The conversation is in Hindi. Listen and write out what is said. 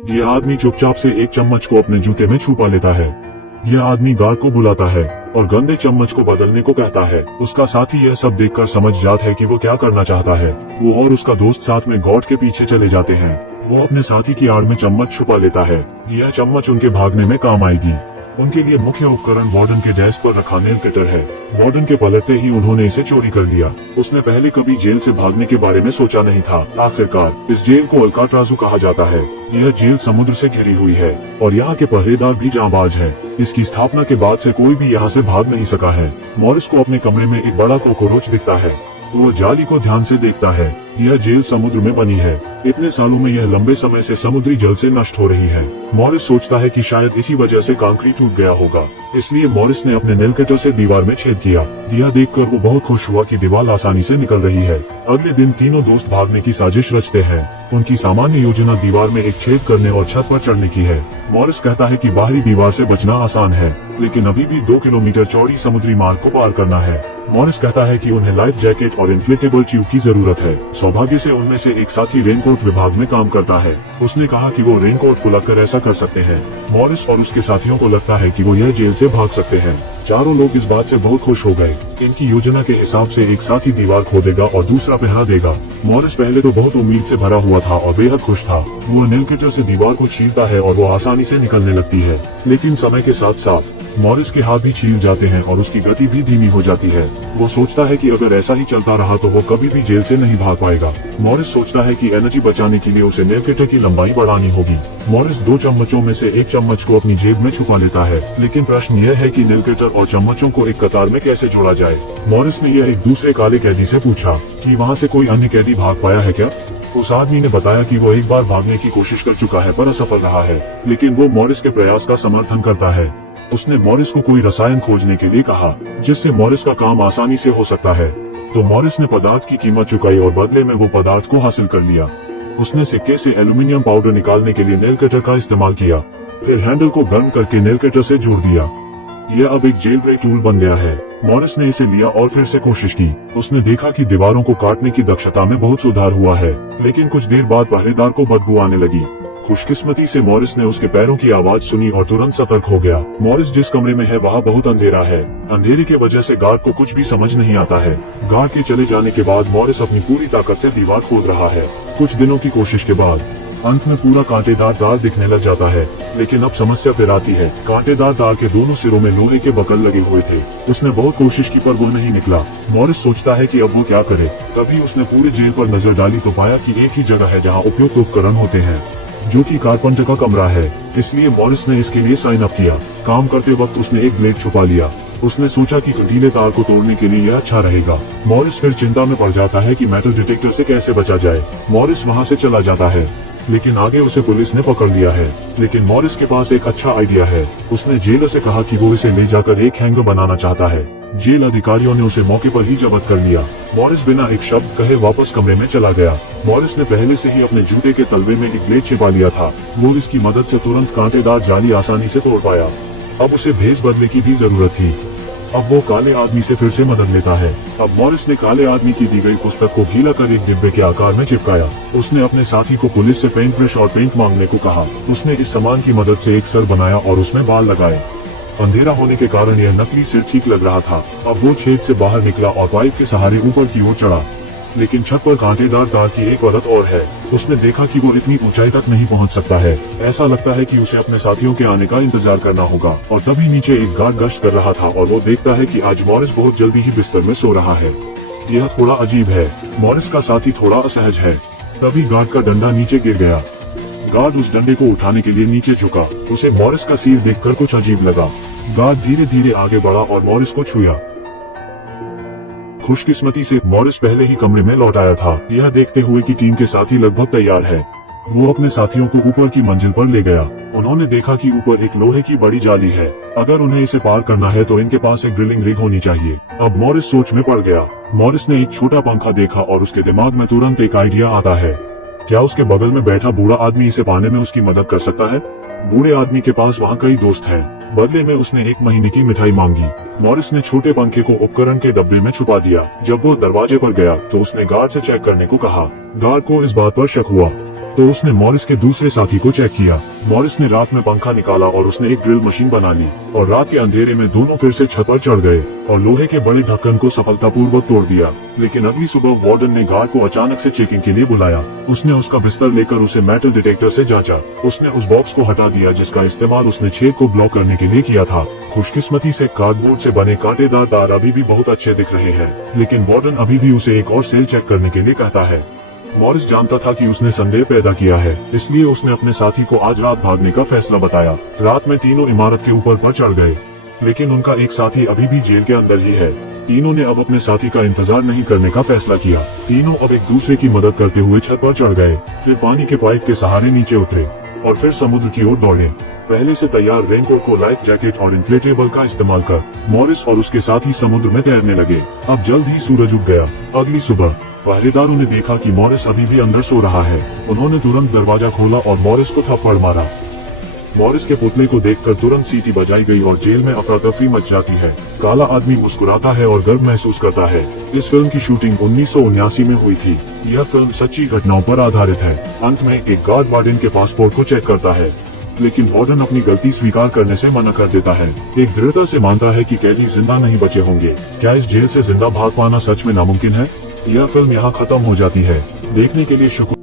यह आदमी चुपचाप से एक चम्मच को अपने जूते में छुपा लेता है। यह आदमी गार्ड को बुलाता है और गंदे चम्मच को बदलने को कहता है। उसका साथी यह सब देखकर समझ जाता है कि वो क्या करना चाहता है। वो और उसका दोस्त साथ में गार्ड के पीछे चले जाते हैं। वो अपने साथी की आड़ में चम्मच छुपा लेता है। यह चम्मच उनके भागने में काम आएगी। उनके लिए मुख्य उपकरण वार्डन के डेस्क पर रखा नेल कटर है। वार्डन के पलटते ही उन्होंने इसे चोरी कर लिया। उसने पहले कभी जेल से भागने के बारे में सोचा नहीं था। आखिरकार इस जेल को अल्काट्राज़ु कहा जाता है। यह जेल समुद्र से घिरी हुई है और यहाँ के पहरेदार भी जांबाज हैं। इसकी स्थापना के बाद से कोई भी यहाँ से भाग नहीं सका है। मॉरिस को अपने कमरे में एक बड़ा कॉकरोच दिखता है। वो जाली को ध्यान से देखता है। यह जेल समुद्र में बनी है। इतने सालों में यह लंबे समय से समुद्री जल से नष्ट हो रही है। मॉरिस सोचता है कि शायद इसी वजह से कंक्रीट टूट गया होगा। इसलिए मॉरिस ने अपने नेल कटर से दीवार में छेद किया। यह देखकर वो बहुत खुश हुआ कि दीवार आसानी से निकल रही है। अगले दिन तीनों दोस्त भागने की साजिश रचते हैं। उनकी सामान्य योजना दीवार में एक छेद करने और छत पर चढ़ने की है। मॉरिस कहता है कि बाहरी दीवार से बचना आसान है, लेकिन अभी भी 2 किलोमीटर चौड़ी समुद्री मार्ग को पार करना है। मॉरिस कहता है कि उन्हें लाइफ जैकेट और इन्फ्लेटेबल ट्यूब की जरूरत है। सौभाग्य से उनमें से एक साथी रेनकोट विभाग में काम करता है। उसने कहा कि वो रेनकोट फुलाकर ऐसा कर सकते हैं। मॉरिस और उसके साथियों को लगता है कि वो यह जेल से भाग सकते हैं। चारों लोग इस बात से बहुत खुश हो गए। इनकी योजना के हिसाब से एक साथी दीवार खोदेगा और दूसरा पहरा देगा। मॉरिस पहले तो बहुत उम्मीद से भरा हुआ था और बेहद खुश था। वो नेल कटर से दीवार को छीलता है और वो आसानी से निकलने लगती है। लेकिन समय के साथ साथ मॉरिस के हाथ भी छील जाते हैं और उसकी गति भी धीमी हो जाती है। वो सोचता है कि अगर ऐसा ही चलता रहा तो वो कभी भी जेल से नहीं भाग पाएगा। मॉरिस सोचता है कि एनर्जी बचाने के लिए उसे नेल कटर की लंबाई बढ़ानी होगी। मॉरिस 2 चम्मचों में से एक चम्मच को अपनी जेब में छुपा लेता है। लेकिन प्रश्न यह है कि नेल कटर और चम्मचों को एक कतार में कैसे जोड़ा जाए। मॉरिस ने यह एक दूसरे काले कैदी से पूछा कि वहाँ से कोई अन्य कैदी भाग पाया है क्या। उस आदमी ने बताया कि वो एक बार भागने की कोशिश कर चुका है पर असफल रहा है, लेकिन वो मॉरिस के प्रयास का समर्थन करता है। उसने मॉरिस को कोई रसायन खोजने के लिए कहा जिससे मॉरिस का काम आसानी से हो सकता है। तो मॉरिस ने पदार्थ की कीमत चुकाई और बदले में वो पदार्थ को हासिल कर लिया। उसने सिक्के से एल्यूमिनियम पाउडर निकालने के लिए नेल कटर का इस्तेमाल किया, फिर हैंडल को गर्म करके नेल कटर से जोड़ दिया। यह अब एक जेल ब्रेक टूल बन गया है। मॉरिस ने इसे लिया और फिर से कोशिश की। उसने देखा कि दीवारों को काटने की दक्षता में बहुत सुधार हुआ है, लेकिन कुछ देर बाद पहरेदार को बदबू आने लगी। खुशकिस्मती से मॉरिस ने उसके पैरों की आवाज सुनी और तुरंत सतर्क हो गया। मॉरिस जिस कमरे में है वहाँ बहुत अंधेरा है। अंधेरे की वजह से गार्ड को कुछ भी समझ नहीं आता है। गार्ड के चले जाने के बाद मॉरिस अपनी पूरी ताकत से दीवार खोद रहा है। कुछ दिनों की कोशिश के बाद अंत में पूरा कांटेदार तार दिखने लग जाता है। लेकिन अब समस्या फिर आती है। कांटेदार तार के दोनों सिरों में लोहे के बकल लगे हुए थे। उसने बहुत कोशिश की पर वो नहीं निकला। मॉरिस सोचता है कि अब वो क्या करे। तभी उसने पूरे जेल पर नजर डाली तो पाया कि एक ही जगह है जहाँ उपयुक्त उपकरण होते हैं, जो कि कारपेंटर का कमरा है। इसलिए मॉरिस ने इसके लिए साइन अप किया। काम करते वक्त उसने एक ब्लेड छुपा लिया। उसने सोचा कि ढीले तार को तोड़ने के लिए यह अच्छा रहेगा। मॉरिस फिर चिंता में पड़ जाता है कि मेटल डिटेक्टर से कैसे बचा जाए। मॉरिस वहाँ से चला जाता है, लेकिन आगे उसे पुलिस ने पकड़ लिया है। लेकिन मॉरिस के पास एक अच्छा आइडिया है। उसने जेलर से कहा कि वो इसे ले जाकर एक हैंगर बनाना चाहता है। जेल अधिकारियों ने उसे मौके पर ही जब्त कर लिया। मॉरिस बिना एक शब्द कहे वापस कमरे में चला गया। मॉरिस ने पहले से ही अपने जूते के तलवे में एक ब्लेड छिपा लिया था। वो इसकी मदद से तुरंत कांटेदार जाली आसानी से तोड़ पाया। अब उसे भेस बदले की भी जरूरत थी। अब वो काले आदमी से फिर से मदद लेता है। अब मॉरिस ने काले आदमी की दी गई पुस्तक को ढीला कर एक डिब्बे के आकार में चिपकाया। उसने अपने साथी को पुलिस से पेंट ब्रश और पेंट मांगने को कहा। उसने इस सामान की मदद से एक सर बनाया और उसमें बाल लगाए। अंधेरा होने के कारण यह नकली सिर ठीक लग रहा था। अब वो छेद से बाहर निकला और पाइप के सहारे ऊपर की ओर चढ़ा। लेकिन छत पर कांटेदार तार की एक परत और है। उसने देखा कि वो इतनी ऊंचाई तक नहीं पहुंच सकता है। ऐसा लगता है कि उसे अपने साथियों के आने का इंतजार करना होगा। और तभी नीचे एक गार्ड गश्त कर रहा था और वो देखता है कि आज मॉरिस बहुत जल्दी ही बिस्तर में सो रहा है। यह थोड़ा अजीब है। मॉरिस का साथी थोड़ा असहज है। तभी गार्ड का डंडा नीचे गिर गया। गार्ड उस डंडे को उठाने के लिए नीचे झुका। उसे मॉरिस का सिर देखकर कुछ अजीब लगा। गार्ड धीरे धीरे आगे बढ़ा और मॉरिस को छुआ। खुशकिस्मती से मॉरिस पहले ही कमरे में लौट आया था। यह देखते हुए कि टीम के साथी लगभग तैयार है, वो अपने साथियों को ऊपर की मंजिल पर ले गया। उन्होंने देखा कि ऊपर एक लोहे की बड़ी जाली है। अगर उन्हें इसे पार करना है तो इनके पास एक ड्रिलिंग रिग होनी चाहिए। अब मॉरिस सोच में पड़ गया। मॉरिस ने एक छोटा पंखा देखा और उसके दिमाग में तुरंत एक आइडिया आता है। क्या उसके बगल में बैठा बूढ़ा आदमी इसे पाने में उसकी मदद कर सकता है? बूढ़े आदमी के पास वहाँ कई दोस्त हैं। बदले में उसने 1 महीने की मिठाई मांगी। मॉरिस ने छोटे पंखे को उपकरण के डब्बे में छुपा दिया। जब वो दरवाजे पर गया तो उसने गार्ड से चेक करने को कहा। गार्ड को इस बात पर शक हुआ तो उसने मॉरिस के दूसरे साथी को चेक किया। मॉरिस ने रात में पंखा निकाला और उसने एक ड्रिल मशीन बना ली और रात के अंधेरे में दोनों फिर से छत पर चढ़ गए और लोहे के बड़े ढक्कन को सफलतापूर्वक तोड़ दिया। लेकिन अगली सुबह वार्डन ने गार्ड को अचानक से चेकिंग के लिए बुलाया। उसने उसका बिस्तर लेकर उसे मेटल डिटेक्टर से जांचा। उसने उस बॉक्स को हटा दिया जिसका इस्तेमाल उसने छेद को ब्लॉक करने के लिए किया था। खुशकिस्मती से कार्डबोर्ड से बने कांटेदार तार अभी भी बहुत अच्छे दिख रहे हैं, लेकिन वार्डन अभी भी उसे एक और सेल चेक करने के लिए कहता है। मॉरिस जानता था कि उसने संदेह पैदा किया है, इसलिए उसने अपने साथी को आज रात भागने का फैसला बताया। रात में तीनों इमारत के ऊपर पर चढ़ गए, लेकिन उनका एक साथी अभी भी जेल के अंदर ही है। तीनों ने अब अपने साथी का इंतजार नहीं करने का फैसला किया। तीनों अब एक दूसरे की मदद करते हुए छत पर चढ़ गए, फिर पानी के पाइप के सहारे नीचे उतरे और फिर समुद्र की ओर दौड़े। पहले से तैयार रेनकोट को लाइफ जैकेट और इन्फ्लेटेबल का इस्तेमाल कर मॉरिस और उसके साथी समुद्र में तैरने लगे। अब जल्द ही सूरज उग गया। अगली सुबह पहरेदारों ने देखा कि मॉरिस अभी भी अंदर सो रहा है। उन्होंने तुरंत दरवाजा खोला और मॉरिस को थप्पड़ मारा। मॉरिस के पुतले को देखकर तुरंत सीटी बजाई गई और जेल में अफरा तफरी मच जाती है। काला आदमी मुस्कुराता है और गर्व महसूस करता है। इस फिल्म की शूटिंग 1979 में हुई थी। यह फिल्म सच्ची घटनाओं पर आधारित है। अंत में एक गार्ड वार्डन के पासपोर्ट को चेक करता है, लेकिन वार्डन अपनी गलती स्वीकार करने से मना कर देता है। एक दृढ़ता से मानता है कि कैदी जिंदा नहीं बचे होंगे। क्या इस जेल से जिंदा भाग पाना सच में नामुमकिन है? यह फिल्म यहाँ खत्म हो जाती है। देखने के लिए शुक्रिया।